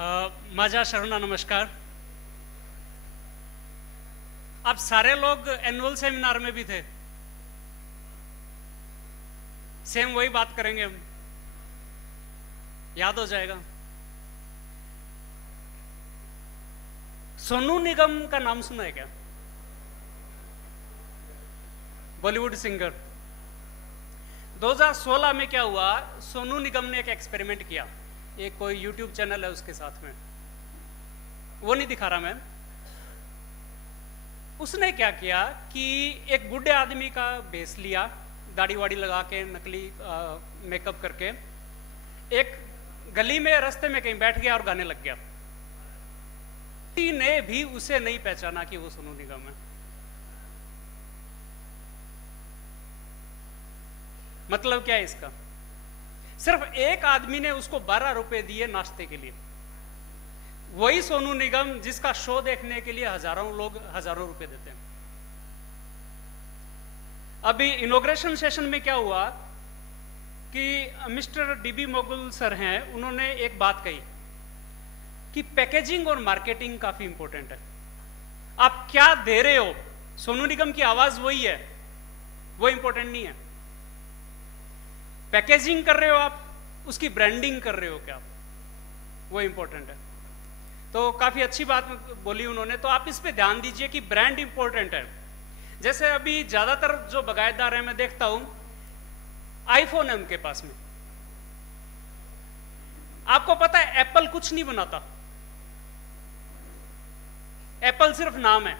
माझा शरणा नमस्कार। आप सारे लोग एनुअल सेमिनार में भी थे, सेम वही बात करेंगे हम, याद हो जाएगा। सोनू निगम का नाम सुना है क्या? बॉलीवुड सिंगर। 2016 में क्या हुआ, सोनू निगम ने एक एक्सपेरिमेंट किया। एक कोई यूट्यूब चैनल है उसके साथ में, वो नहीं दिखा रहा मैं। उसने क्या किया कि एक बूढ़े आदमी का भेस लिया, दाढ़ी वाड़ी लगा के, नकली मेकअप करके, एक गली में रास्ते में कहीं बैठ गया और गाने लग गया। किसी ने भी उसे नहीं पहचाना कि वो सोनू निगम है। मतलब क्या है इसका? सिर्फ एक आदमी ने उसको 12 रुपए दिए नाश्ते के लिए। वही सोनू निगम जिसका शो देखने के लिए हजारों लोग हजारों रुपए देते हैं। अभी इनॉग्रेशन सेशन में क्या हुआ कि मिस्टर डीबी मोगुल सर हैं, उन्होंने एक बात कही कि पैकेजिंग और मार्केटिंग काफी इंपॉर्टेंट है। आप क्या दे रहे हो, सोनू निगम की आवाज वही है, वो इंपॉर्टेंट नहीं है। पैकेजिंग कर रहे हो आप, उसकी ब्रांडिंग कर रहे हो क्या, वो इंपॉर्टेंट है। तो काफी अच्छी बात बोली उन्होंने। तो आप इस पे ध्यान दीजिए कि ब्रांड इंपॉर्टेंट है। जैसे अभी ज्यादातर जो बगायतदार है, मैं देखता हूं आईफोन है उनके पास में। आपको पता है एप्पल कुछ नहीं बनाता, एप्पल सिर्फ नाम है।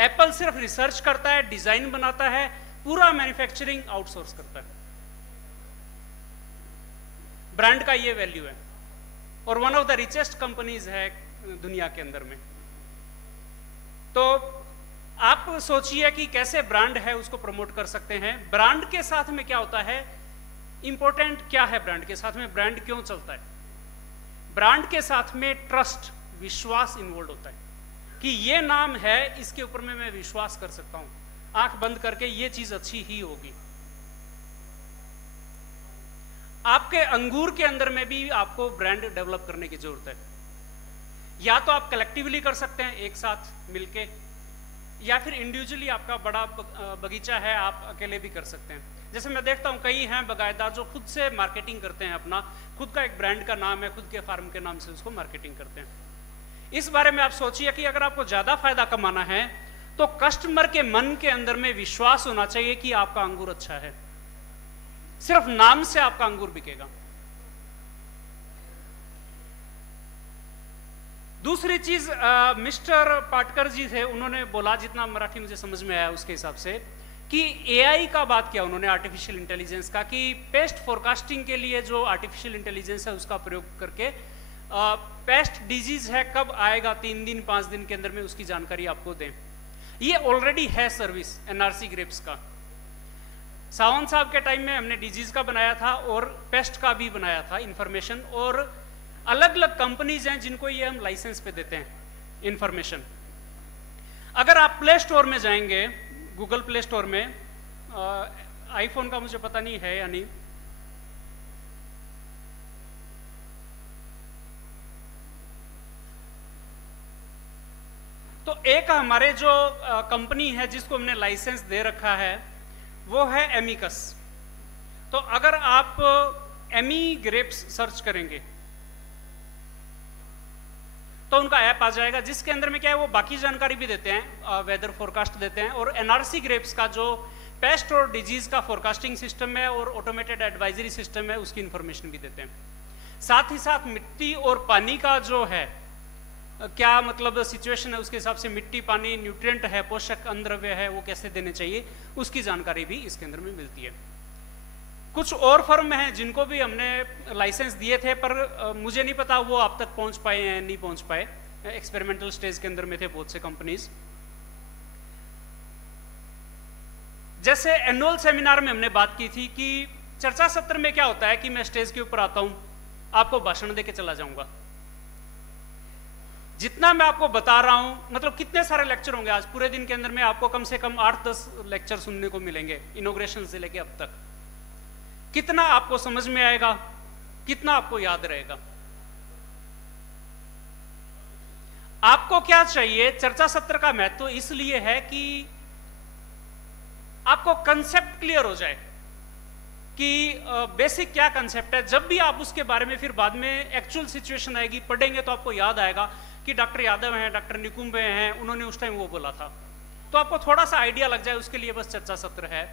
एप्पल सिर्फ रिसर्च करता है, डिजाइन बनाता है, पूरा मैन्युफैक्चरिंग आउटसोर्स करता है। ब्रांड का ये वैल्यू है और one of the richest companies है दुनिया के अंदर में। तो आप सोचिए कि कैसे ब्रांड है उसको प्रमोट कर सकते हैं। ब्रांड के साथ में क्या होता है, इंपॉर्टेंट क्या है ब्रांड के साथ में, ब्रांड क्यों चलता है? ब्रांड के साथ में ट्रस्ट, विश्वास इन्वॉल्व होता है कि ये नाम है, इसके ऊपर में मैं विश्वास कर सकता हूं, आंख बंद करके ये चीज अच्छी ही होगी। आपके अंगूर के अंदर में भी आपको ब्रांड डेवलप करने की जरूरत है। या तो आप कलेक्टिवली कर सकते हैं एक साथ मिलके, या फिर इंडिविजुअली आपका बड़ा बगीचा है, आप अकेले भी कर सकते हैं। जैसे मैं देखता हूं कई हैं बगायतदार जो खुद से मार्केटिंग करते हैं, अपना खुद का एक ब्रांड का नाम है, खुद के फार्म के नाम से उसको मार्केटिंग करते हैं। इस बारे में आप सोचिए कि अगर आपको ज्यादा फायदा कमाना है तो कस्टमर के मन के अंदर में विश्वास होना चाहिए कि आपका अंगूर अच्छा है। सिर्फ नाम से आपका अंगूर बिकेगा। दूसरी चीज, मिस्टर पाटकर जी थे, उन्होंने बोला, जितना मराठी मुझे समझ में आया उसके हिसाब से, कि एआई का बात किया उन्होंने, आर्टिफिशियल इंटेलिजेंस का, कि पेस्ट फोरकास्टिंग के लिए जो आर्टिफिशियल इंटेलिजेंस है उसका प्रयोग करके पेस्ट डिजीज है कब आएगा, 3 दिन 5 दिन के अंदर में उसकी जानकारी आपको दें। ये ऑलरेडी है सर्विस एनआरसी ग्रेप्स का। सावंत साहब के टाइम में हमने डिजीज का बनाया था और पेस्ट का भी बनाया था इंफॉर्मेशन, और अलग अलग कंपनीज हैं जिनको ये हम लाइसेंस पे देते हैं इंफॉर्मेशन। अगर आप प्ले स्टोर में जाएंगे, गूगल प्ले स्टोर में, आईफोन का मुझे पता नहीं है या नहीं, तो एक हमारे जो कंपनी है जिसको हमने लाइसेंस दे रखा है वो है एमिकस। तो अगर आप एमी ग्रेप्स सर्च करेंगे तो उनका ऐप आ जाएगा, जिसके अंदर में क्या है, वो बाकी जानकारी भी देते हैं, वेदर फोरकास्ट देते हैं, और एनआरसी ग्रेप्स का जो पेस्ट और डिजीज का फोरकास्टिंग सिस्टम है और ऑटोमेटेड एडवाइजरी सिस्टम है उसकी इंफॉर्मेशन भी देते हैं। साथ ही साथ मिट्टी और पानी का जो है क्या मतलब सिचुएशन है, उसके हिसाब से मिट्टी, पानी, न्यूट्रिएंट है, पोषक अन्नद्रव्य है, वो कैसे देने चाहिए, उसकी जानकारी भी इसके अंदर में मिलती है। कुछ और फर्म हैं जिनको भी हमने लाइसेंस दिए थे, पर मुझे नहीं पता वो आप तक पहुंच पाए हैं नहीं पहुंच पाए, एक्सपेरिमेंटल स्टेज के अंदर में थे बहुत से कंपनीज। जैसे एनुअल सेमिनार में हमने बात की थी कि चर्चा सत्र में क्या होता है कि मैं स्टेज के ऊपर आता हूं, आपको भाषण देके चला जाऊंगा। जितना मैं आपको बता रहा हूं, मतलब कितने सारे लेक्चर होंगे आज पूरे दिन के अंदर में, आपको कम से कम 8-10 लेक्चर सुनने को मिलेंगे इनॉग्रेशन से लेके अब तक। कितना आपको समझ में आएगा कितना आपको याद रहेगा? आपको क्या चाहिए? चर्चा सत्र का महत्व इसलिए है कि आपको कंसेप्ट क्लियर हो जाए कि बेसिक क्या कंसेप्ट है। जब भी आप उसके बारे में फिर बाद में एक्चुअल सिचुएशन आएगी, पढ़ेंगे, तो आपको याद आएगा कि डॉक्टर यादव हैं, डॉक्टर निकुंबे हैं, उन्होंने उस टाइम वो बोला था। तो आपको थोड़ा सा आइडिया लग जाए, उसके लिए बस चर्चा सत्र है।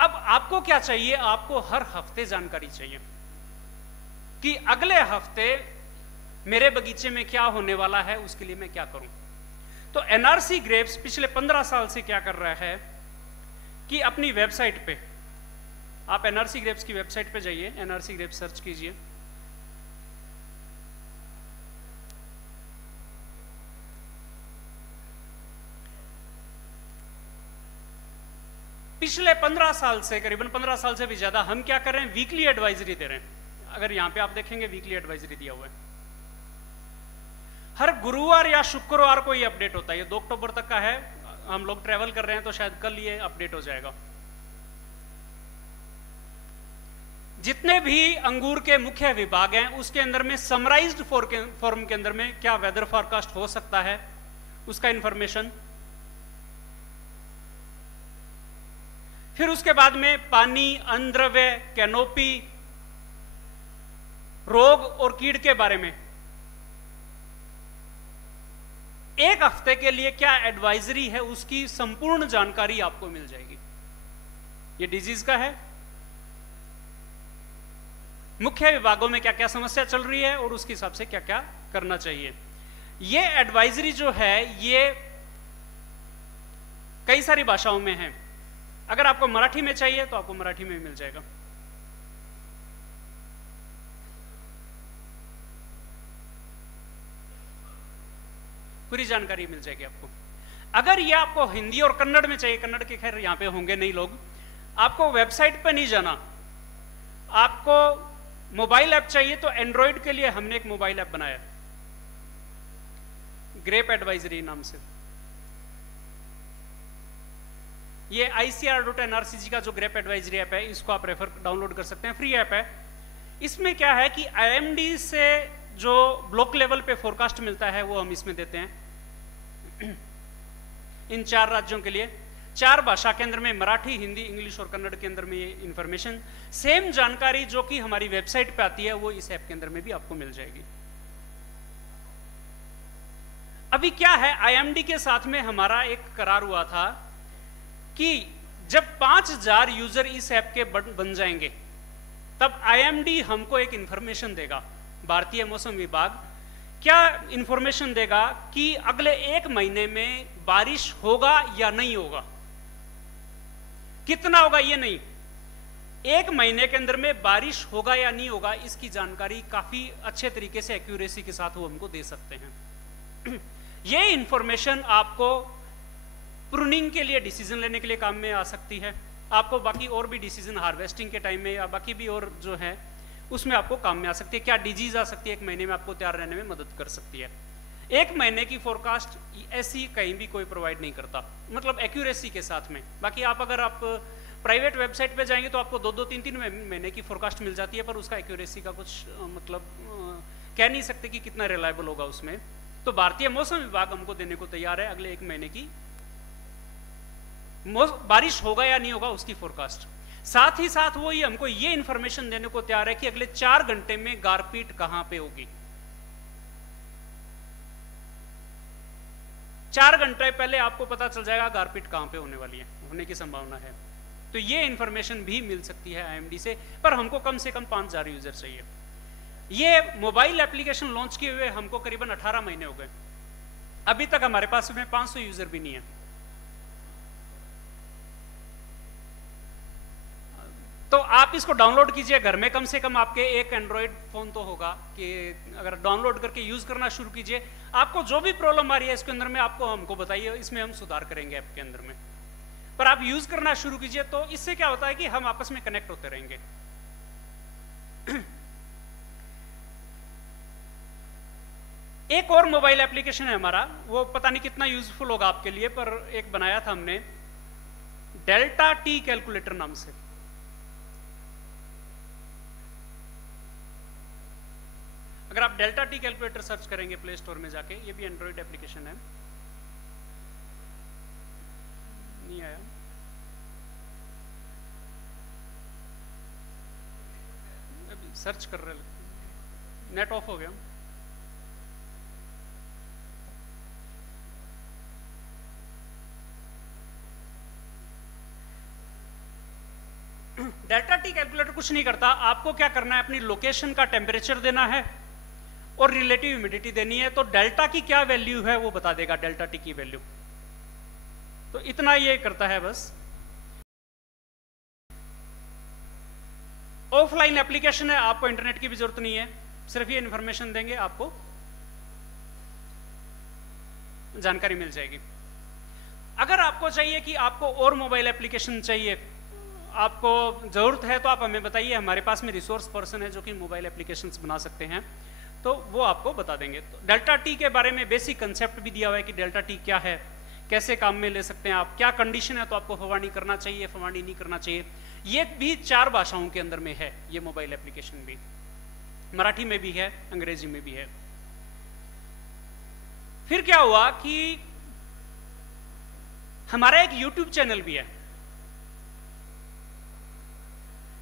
अब आपको क्या चाहिए? आपको हर हफ्ते जानकारी चाहिए कि अगले हफ्ते मेरे बगीचे में क्या होने वाला है, उसके लिए मैं क्या करूं। तो एनआरसी ग्रेप्स पिछले 15 साल से क्या कर रहा है कि अपनी वेबसाइट पे, आप एनआरसी ग्रेप्स की वेबसाइट पे जाइए, एनआरसी ग्रेप्स सर्च कीजिए, पिछले 15 साल से, करीबन 15 साल से भी ज्यादा, हम क्या कर रहे हैं? वीकली एडवाइजरी दे रहे हैं। अगर यहां पे आप देखेंगे वीकली एडवाइजरी दिया हुआ है, हर गुरुवार या शुक्रवार को ये अपडेट होता है। ये 2 अक्टूबर तक का है, हम लोग ट्रेवल कर रहे हैं तो शायद कल ये अपडेट हो जाएगा। जितने भी अंगूर के मुख्य विभाग हैं उसके अंदर में समराइज्ड फॉर्म के अंदर में क्या वेदर फॉरकास्ट हो सकता है, उसका इंफॉर्मेशन। फिर उसके बाद में पानी, अनद्रव्य, कैनोपी, रोग और कीड़ के बारे में एक हफ्ते के लिए क्या एडवाइजरी है, उसकी संपूर्ण जानकारी आपको मिल जाएगी। ये डिजीज का है, मुख्य विभागों में क्या क्या समस्या चल रही है और उसके हिसाब से क्या क्या करना चाहिए। ये एडवाइजरी जो है ये कई सारी भाषाओं में है। अगर आपको मराठी में चाहिए तो आपको मराठी में मिल जाएगा। पूरी जानकारी मिल जाएगी आपको। अगर ये आपको हिंदी और कन्नड़ में चाहिए, कन्नड़ के खैर यहां पे होंगे नहीं लोग, आपको वेबसाइट पे नहीं जाना, आपको मोबाइल ऐप चाहिए तो एंड्रॉइड के लिए हमने एक मोबाइल ऐप बनाया, ग्रेप एडवाइजरी नाम से। ये ICR.NRCG का जो ग्रेप एडवाइजरी ऐप है, इसको आप रेफर डाउनलोड कर सकते हैं, फ्री ऐप है। इसमें क्या है कि IMD से जो ब्लॉक लेवल पे फोरकास्ट मिलता है वो हम इसमें देते हैं इन 4 राज्यों के लिए, 4 भाषा के अंदर में, मराठी, हिंदी, इंग्लिश और कन्नड़ के अंदर में ये इंफॉर्मेशन, सेम जानकारी जो कि हमारी वेबसाइट पे आती है वो इस ऐप के अंदर में भी आपको मिल जाएगी। अभी क्या है, IMD के साथ में हमारा एक करार हुआ था कि जब 5000 यूजर इस ऐप के बन जाएंगे तब IMD हमको एक इंफॉर्मेशन देगा, भारतीय मौसम विभाग क्या इंफॉर्मेशन देगा कि अगले 1 महीने में बारिश होगा या नहीं होगा, कितना होगा ये नहीं, 1 महीने के अंदर में बारिश होगा या नहीं होगा, इसकी जानकारी काफी अच्छे तरीके से एक्यूरेसी के साथ वो हमको दे सकते हैं। ये इंफॉर्मेशन आपको प्रूनिंग के लिए, डिसीजन लेने के लिए काम में आ सकती है, आपको बाकी और भी डिसीजन हार्वेस्टिंग के टाइम में या बाकी भी और जो है उसमें आपको काम में आ सकती है। क्या डिजीज आ सकती है 1 महीने में, आपको तैयार रहने में मदद कर सकती है। 1 महीने की फोरकास्ट ऐसी कहीं भी कोई प्रोवाइड नहीं करता, मतलब एक्यूरेसी के साथ में। बाकी आप अगर आप प्राइवेट वेबसाइट पे जाएंगे तो आपको 2-2, 3-3 महीने की फोरकास्ट मिल जाती है, पर उसका एक्यूरेसी का कुछ मतलब कह नहीं सकते कि कितना रिलायबल होगा उसमें। तो भारतीय मौसम विभाग हमको देने को तैयार है अगले 1 महीने की बारिश होगा या नहीं होगा उसकी फोरकास्ट। साथ ही साथ वो ये हमको ये इंफॉर्मेशन देने को तैयार है कि अगले 4 घंटे में गारपीट कहां पे होगी। 4 घंटे पहले आपको पता चल जाएगा गारपीट कहां पे होने वाली है, होने की संभावना है। तो ये इंफॉर्मेशन भी मिल सकती है IMD से, पर हमको कम से कम 5000 यूजर चाहिए। ये मोबाइल एप्लीकेशन लॉन्च किए हुए हमको करीबन 18 महीने हो गए, अभी तक हमारे पास में 500 यूजर भी नहीं है। तो आप इसको डाउनलोड कीजिए घर में, कम से कम आपके एक एंड्रॉइड फोन तो होगा कि अगर डाउनलोड करके यूज करना शुरू कीजिए। आपको जो भी प्रॉब्लम आ रही है इसके अंदर में आपको हमको बताइए, इसमें हम सुधार करेंगे ऐप के अंदर में। पर आप यूज करना शुरू कीजिए, तो इससे क्या होता है कि हम आपस में कनेक्ट होते रहेंगे। एक और मोबाइल एप्लीकेशन है हमारा, वो पता नहीं कितना यूजफुल होगा आपके लिए, पर एक बनाया था हमने डेल्टा टी कैलकुलेटर नाम से। अगर आप डेल्टा टी कैलकुलेटर सर्च करेंगे प्ले स्टोर में जाके, ये भी एंड्रॉइड एप्लीकेशन है, नहीं आया, अभी सर्च कर रहे, नेट ऑफ हो गया। डेल्टा टी कैलकुलेटर कुछ नहीं करता, आपको क्या करना है, अपनी लोकेशन का टेम्परेचर देना है और रिलेटिव ह्यूमिडिटी देनी है, तो डेल्टा की क्या वैल्यू है वो बता देगा, डेल्टा टी की वैल्यू। तो इतना ये करता है बस। ऑफलाइन एप्लीकेशन है, आपको इंटरनेट की भी जरूरत नहीं है, सिर्फ ये इंफॉर्मेशन देंगे, आपको जानकारी मिल जाएगी। अगर आपको चाहिए कि आपको और मोबाइल एप्लीकेशन चाहिए, आपको जरूरत है, तो आप हमें बताइए, हमारे पास में रिसोर्स पर्सन है जो कि मोबाइल एप्लीकेशंस बना सकते हैं, तो वो आपको बता देंगे। तो डेल्टा टी के बारे में बेसिक कंसेप्ट भी दिया हुआ है कि डेल्टा टी क्या है, कैसे काम में ले सकते हैं आप, क्या कंडीशन है तो आपको फॉरवर्ड करना चाहिए, फॉरवर्ड नहीं करना चाहिए। ये भी 4 भाषाओं के अंदर में है, ये मोबाइल एप्लीकेशन भी, मराठी में भी है, अंग्रेजी में भी है। फिर क्या हुआ कि हमारा एक यूट्यूब चैनल भी है।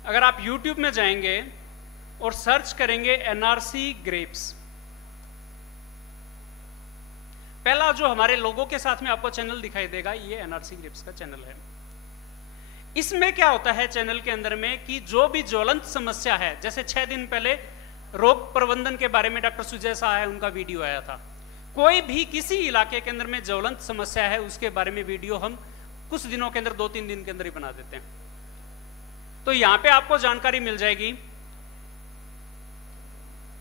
अगर आप YouTube में जाएंगे और सर्च करेंगे NRC ग्रेप्स, पहला जो हमारे लोगों के साथ में आपको चैनल दिखाई देगा, ये NRC ग्रेप्स का चैनल है। इसमें क्या होता है चैनल के अंदर में कि जो भी ज्वलंत समस्या है, जैसे 6 दिन पहले रोग प्रबंधन के बारे में डॉक्टर सुजय शाह है, उनका वीडियो आया था। कोई भी किसी इलाके के अंदर में ज्वलंत समस्या है, उसके बारे में वीडियो हम कुछ दिनों के अंदर, 2-3 दिन के अंदर ही बना देते हैं। तो यहां पे आपको जानकारी मिल जाएगी।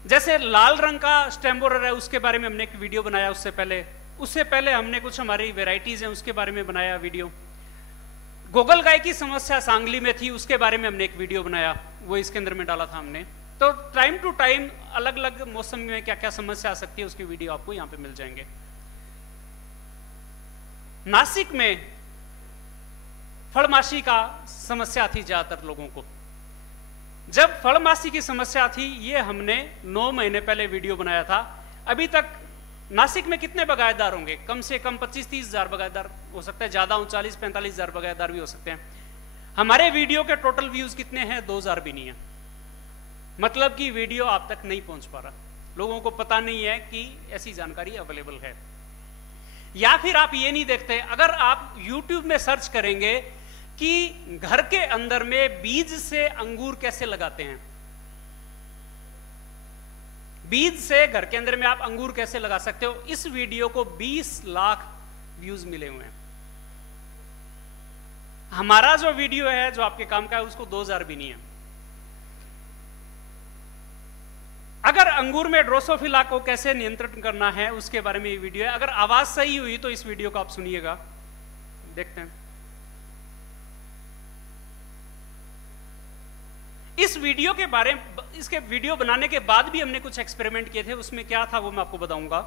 जैसे लाल रंग का स्टेम्बोरर है, उसके बारे में हमने एक वीडियो बनाया उससे पहले हमने कुछ हमारी वेराइटीज हैं उसके बारे में बनाया वीडियो। गोगल गाय की समस्या सांगली में थी, उसके बारे में हमने एक वीडियो बनाया, वो इसके अंदर में डाला था हमने। तो टाइम टू टाइम अलग अलग मौसम में क्या क्या समस्या आ सकती है, उसकी वीडियो आपको यहां पे मिल जाएंगे। नासिक में फड़माशी का समस्या थी ज्यादातर लोगों को। जब फड़माशी की समस्या थी, ये हमने 9 महीने पहले वीडियो बनाया था। अभी तक नासिक में कितने बागायतदार होंगे? कम से कम 25-30 हजार बागायतदार हो सकते हैं, ज्यादा 40-45 हजार बागायतदार भी हो सकते हैं। हमारे वीडियो के टोटल व्यूज कितने हैं? 2000 भी नहीं है। मतलब कि वीडियो आप तक नहीं पहुंच पा रहा, लोगों को पता नहीं है कि ऐसी जानकारी अवेलेबल है। या फिर आप ये नहीं देखते, अगर आप YouTube में सर्च करेंगे कि घर के अंदर में बीज से अंगूर कैसे लगाते हैं, बीज से घर के अंदर में आप अंगूर कैसे लगा सकते हो, इस वीडियो को 20 लाख व्यूज मिले हुए हैं। हमारा जो वीडियो है जो आपके काम का है, उसको 2000 भी नहीं है। अगर अंगूर में ड्रोसोफिला को कैसे नियंत्रण करना है, उसके बारे में ये वीडियो है। अगर आवाज सही हुई तो इस वीडियो को आप सुनिएगा, देखते हैं। इस वीडियो के बारे में, इसके वीडियो बनाने के बाद भी हमने कुछ एक्सपेरिमेंट किए थे, उसमें क्या था वो मैं आपको बताऊंगा।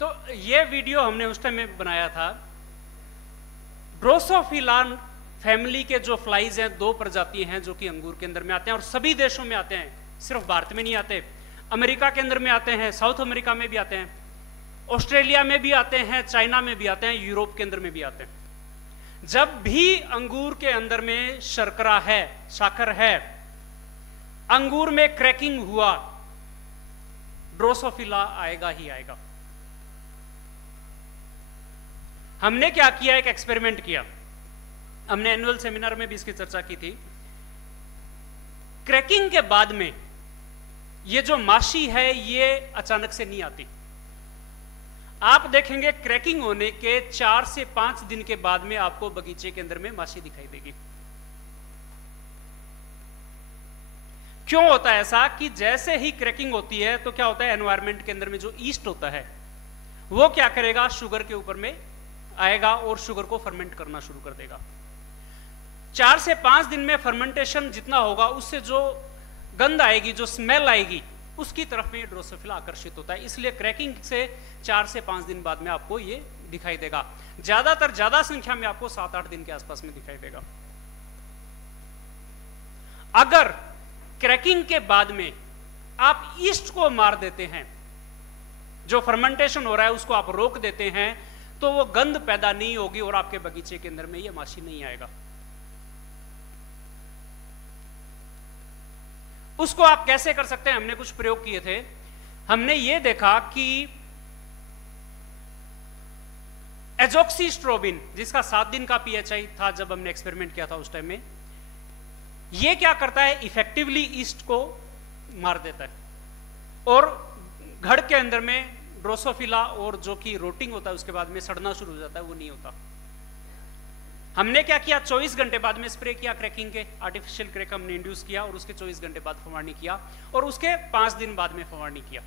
तो ये वीडियो हमने उस टाइम में बनाया था। ड्रोसोफिला फैमिली के जो फ्लाइज हैं, 2 प्रजाति हैं जो कि अंगूर के अंदर में आते हैं और सभी देशों में आते हैं, सिर्फ भारत में नहीं आते। अमेरिका के अंदर में आते हैं, साउथ अमेरिका में भी आते हैं, ऑस्ट्रेलिया में भी आते हैं, चाइना में भी आते हैं, यूरोप के अंदर में भी आते हैं। जब भी अंगूर के अंदर में शर्करा है, साकर है, अंगूर में क्रैकिंग हुआ, ड्रोसोफिला आएगा ही आएगा। हमने क्या किया, एक एक्सपेरिमेंट किया, हमने एनुअल सेमिनार में भी इसकी चर्चा की थी। क्रैकिंग के बाद में ये जो माशी है ये अचानक से नहीं आती। आप देखेंगे क्रैकिंग होने के 4 से 5 दिन के बाद में आपको बगीचे के अंदर में माशी दिखाई देगी। क्यों होता है ऐसा कि जैसे ही क्रैकिंग होती है तो क्या होता है, एनवायरनमेंट के अंदर में जो ईस्ट होता है वो क्या करेगा, शुगर के ऊपर में आएगा और शुगर को फर्मेंट करना शुरू कर देगा। 4 से 5 दिन में फर्मेंटेशन जितना होगा उससे जो गंध आएगी, जो स्मेल आएगी, उसकी तरफ में ड्रोसोफिला आकर्षित होता है। इसलिए क्रैकिंग से 4 से 5 दिन बाद में आपको ये दिखाई देगा। ज्यादातर ज्यादा संख्या में आपको 7-8 दिन के आसपास में दिखाई देगा। अगर क्रैकिंग के बाद में आप ईस्ट को मार देते हैं, जो फर्मेंटेशन हो रहा है उसको आप रोक देते हैं, तो वो गंध पैदा नहीं होगी और आपके बगीचे के अंदर में ये माशी नहीं आएगा। उसको आप कैसे कर सकते हैं, हमने कुछ प्रयोग किए थे। हमने ये देखा कि एजोक्सिस्ट्रोबिन, जिसका 7 दिन का पीएचआई था जब हमने एक्सपेरिमेंट किया था उस टाइम में, ये क्या करता है, इफेक्टिवली ईस्ट को मार देता है और घड़ के अंदर में ड्रोसोफिला और जो कि रोटिंग होता है उसके बाद में सड़ना शुरू हो जाता है, वो नहीं होता। हमने क्या किया, 24 घंटे बाद में स्प्रे किया क्रैकिंग के, आर्टिफिशियल क्रैक हमने इंड्यूस किया और उसके 24 घंटे बाद फवारनी किया और उसके 5 दिन बाद में फवारनी किया।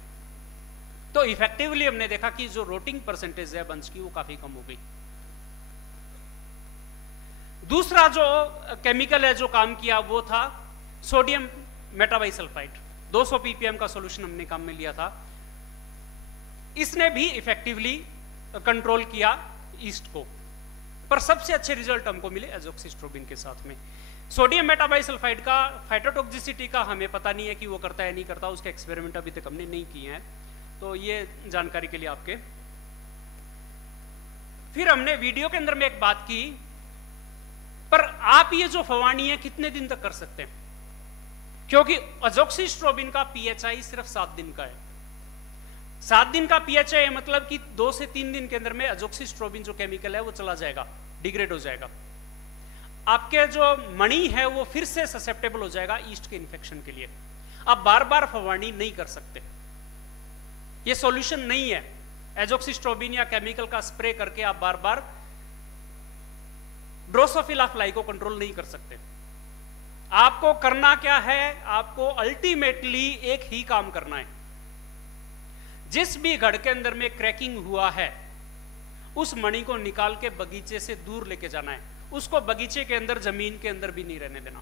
तो इफेक्टिवली हमने देखा कि जो रोटिंग परसेंटेज है बंच की वो काफी कम हो गई। दूसरा जो केमिकल है जो काम किया वो था सोडियम मेटाबाइसल्फाइड। 200 ppm का सॉल्यूशन हमने काम में लिया था। इसने भी इफेक्टिवली कंट्रोल किया ईस्ट को, पर सबसे अच्छे रिजल्ट हमको मिले एजोक्सिस्ट्रोबिन के साथ में। सोडियम मेटाबाइसल्फाइड का फाइटोटॉक्सिसिटी का हमें पता नहीं है कि वो करता है नहीं करता, उसके एक्सपेरिमेंट अभी तक हमने नहीं किए हैं, तो ये जानकारी के लिए आपके। फिर हमने वीडियो के अंदर में एक बात की, पर आप ये जो फवारनी है कितने दिन तक कर सकते हैं, क्योंकि एजोक्सिस्ट्रोबिन का पीएचआई सिर्फ 7 दिन का है। 7 दिन का पीएचआई मतलब कि 2 से 3 दिन के अंदर में एजोक्सिस्ट्रोबिन जो केमिकल है वो चला जाएगा, डिग्रेड हो जाएगा। आपके जो मणि है वो फिर से ससेप्टेबल हो जाएगा ईस्ट के इन्फेक्शन के लिए। आप बार बार फवारनी नहीं कर सकते, ये सॉल्यूशन नहीं है। एजोक्सिस्ट्रोबिन या केमिकल का स्प्रे करके आप बार बार ड्रोसोफिला फ्लाई को कंट्रोल नहीं कर सकते। आपको करना क्या है, आपको अल्टीमेटली एक ही काम करना है। जिस भी घड़ के अंदर में क्रैकिंग हुआ है उस मणि को निकाल के बगीचे से दूर लेके जाना है, उसको बगीचे के अंदर, जमीन के अंदर भी नहीं रहने देना।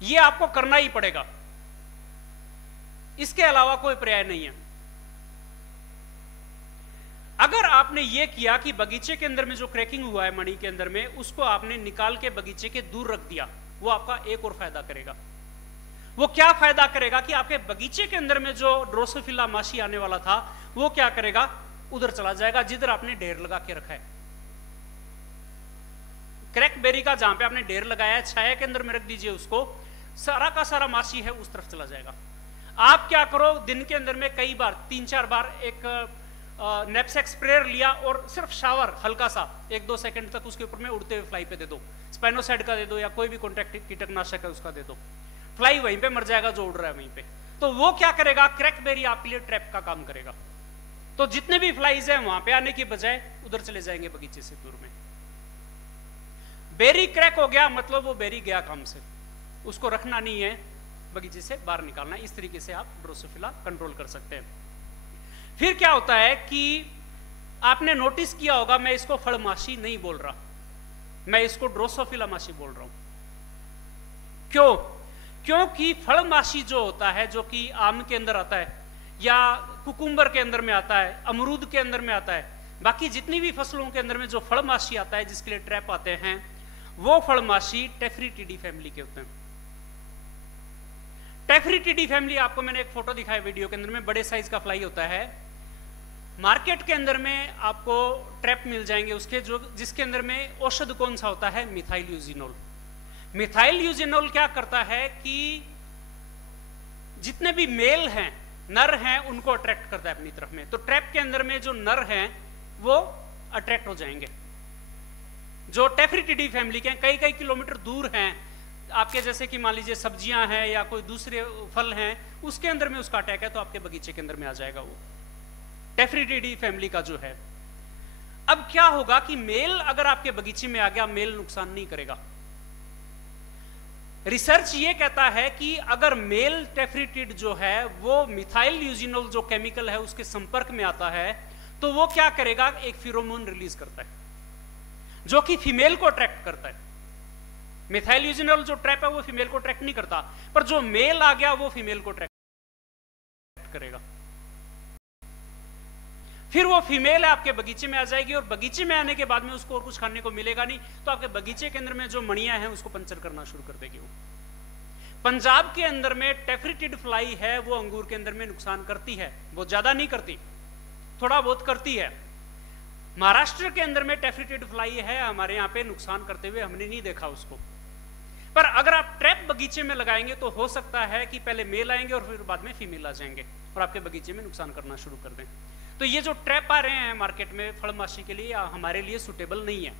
यह आपको करना ही पड़ेगा, इसके अलावा कोई पर्याय नहीं है। अगर आपने यह किया कि बगीचे के अंदर में जो क्रैकिंग हुआ है मणि के अंदर में, उसको आपने निकाल के बगीचे के दूर रख दिया, वो आपका एक और फायदा करेगा। वो क्या फायदा करेगा कि आपके बगीचे के अंदर में जो ड्रोसोफिला माशी आने वाला था वो क्या करेगा, उधर चला जाएगा जिधर आपने ढेर लगा के रखा है। क्रैकबेरी का जहां पे आपने ढेर लगाया है, छाया के अंदर में रख दीजिए उसको, सारा का सारा माशी है उस तरफ चला जाएगा। आप क्या करो, दिन के अंदर में कई बार, 3-4 बार एक नैपसैक स्प्रेयर लिया और सिर्फ शावर हल्का सा 1-2 सेकंड तक उसके ऊपर में उड़ते हुए फ्लाई पे दे दो, स्पाइनोसाइड का दे दो या कोई भी कॉन्टैक्ट कीटनाशक है उसका दे दो, फ्लाई वहीं पे मर जाएगा जो उड़ रहा है वहीं पे। तो वो क्या करेगा, क्रैकबेरी आपके लिए ट्रैप का काम करेगा। तो जितने भी फ्लाइज हैं वहां पे आने की बजाय उधर चले जाएंगे बगीचे से दूर में। बेरी क्रैक हो गया मतलब वो बेरी गया काम से, उसको रखना नहीं है, बगीचे से बाहर निकालना है। इस तरीके से आप ड्रोसोफिला कंट्रोल कर सकते हैं। फिर क्या होता है कि आपने नोटिस किया होगा, मैं इसको फड़माशी नहीं बोल रहा, मैं इसको ड्रोसोफिला माशी बोल रहा हूं। क्यों? क्योंकि फड़माशी जो होता है, जो कि आम के अंदर आता है या कुकुम्बर के अंदर में आता है, अमरूद के अंदर में आता है, बाकी जितनी भी फसलों के अंदर में जो फलमाशी आता है जिसके लिए ट्रैप आते हैं, वो फलमाशी टेफ्रिटिडी फैमिली के होते हैं। टेफ्रिटिडी फैमिली, आपको मैंने एक फोटो दिखाया वीडियो के अंदर में, बड़े साइज का फ्लाई होता है। मार्केट के अंदर में आपको ट्रैप मिल जाएंगे उसके, जो जिसके अंदर में औषध कौन सा होता है, मिथाइल यूजिनोल। मिथाइल यूजिनोल क्या करता है कि जितने भी मेल हैं, नर हैं, उनको अट्रैक्ट करता है अपनी तरफ में। तो ट्रैप के अंदर में जो नर हैं वो अट्रैक्ट हो जाएंगे। जो टेफ्रिटिडी फैमिली के कई कई किलोमीटर दूर हैं, आपके जैसे कि मान लीजिए सब्जियां हैं या कोई दूसरे फल हैं, उसके अंदर में उसका अटैक है तो आपके बगीचे के अंदर में आ जाएगा वो टेफ्रिटिडी फैमिली का जो है। अब क्या होगा कि मेल अगर आपके बगीचे में आ गया, मेल नुकसान नहीं करेगा। रिसर्च ये कहता है कि अगर मेल टेफ्रिटिड जो है वो मिथाइल यूजिनोल जो केमिकल है उसके संपर्क में आता है तो वो क्या करेगा, एक फिरोमोन रिलीज करता है जो कि फीमेल को अट्रैक्ट करता है। मिथाइल यूजिनोल जो ट्रैप है वो फीमेल को अट्रैक्ट नहीं करता, पर जो मेल आ गया वो फीमेल को अट्रैक्ट करेगा। फिर वो फीमेल है आपके बगीचे में आ जाएगी और बगीचे में आने के बाद में उसको और कुछ खाने को मिलेगा नहीं, तो आपके बगीचे के अंदर में जो मणियां हैं उसको पंचर करना शुरू कर देगी वो। पंजाब के अंदर में टेफ्रिटिड फ्लाई है, वो अंगूर के अंदर में नुकसान करती है, वो ज्यादा नहीं करती, थोड़ा बहुत करती है। महाराष्ट्र के अंदर में टेफ्रिटिड फ्लाई है, हमारे यहाँ पे नुकसान करते हुए हमने नहीं देखा उसको। पर अगर आप ट्रैप बगीचे में लगाएंगे तो हो सकता है कि पहले मेल आएंगे और फिर बाद में फीमेल आ जाएंगे और आपके बगीचे में नुकसान करना शुरू कर दें। तो ये जो ट्रैप आ रहे हैं मार्केट में फलमाशी के लिए, हमारे लिए सुटेबल नहीं है।